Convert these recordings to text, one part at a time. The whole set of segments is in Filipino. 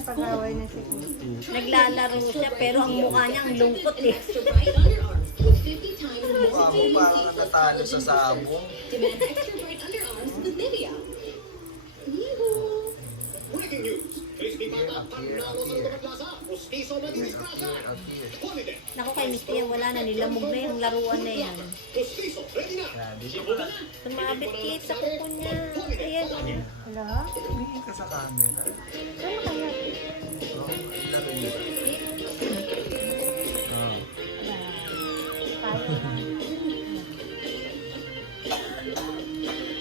Pag-away na siya. Naglalaro siya pero ang mukha niya ang lungkot eh. Mukha mo parang natatalo sa sabong. Breaking news! Tasty Bata panalo sa lugar plaza. Pustiso na dinisgrasya. Holiday. Naku kay Misty yan, wala na. Nilamog na yung laruan na yan. Pustiso, ready na. Yan, dito ka. Sumabit kit sa kuko niya. Ayan. Wala? Tumingin ka sa camera. Ano kaya? Oh, laro niyo. Oh. Tayo na.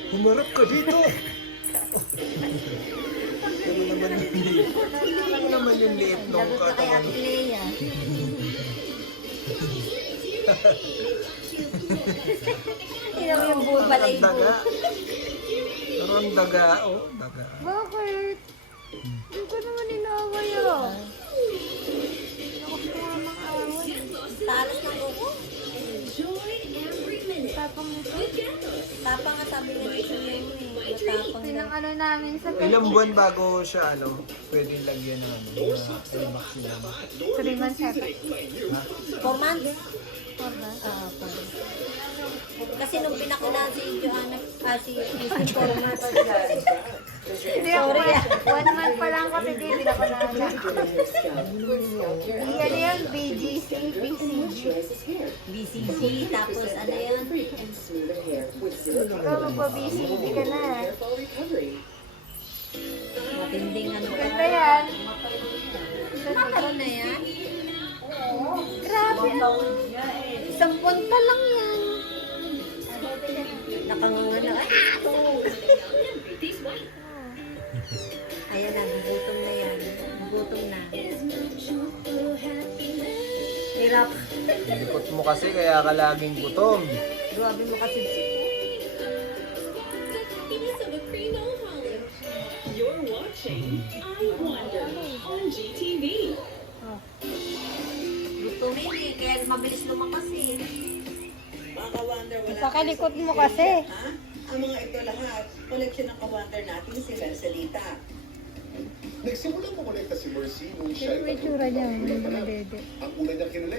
Humarap ka dito! Ano naman yung liit nung Lagot na kay Ate katawan? Lea. Tingnan mo yung buo pala yung Daga. buo. Parang daga, oh. Daga. Bakit? Hindi ko naman inaaway ah. Ako ko namang away. Talas ng buko. Tapang nito. Tapang nga sabi niya dito yung matapang Pinang na. ano namin sa Ilang buwan bago siya, pwedeng lagyan ng maximum. 3 months yata. 4 months? Ah, 4 months. Kasi nung pinakulaan si Joanna, si Mr. Former. Hindi ako, Sorry ah. 1 month pa lang kasi hindi ako na. Yan yun, BGC, BCG. BCG, tapos ano yun? Ikaw magpa-BCG ka na. Matinding ano. Ganda yan. Nakakaroon na yan? Grabe. Isang buwan pa lang yan. Nakanganga na. Ayan na, gutom na yan. Gutom na. Hirap. Likot mo kasi kaya ka laging gutom. Grabe mo kasi. You're watching I Wonder on GTV. Gutumin eh, kaya mabilis lumakas eh. Mga ka-wonder, wala Pakalikot mo kasi. ha? Ang mga ito lahat, collection ng ka-wonder natin si Mercelita. Nagsimula mo kolekta si Mercy nung siya Pero may tsura niya, may mga dede. Ang una niya kinulekta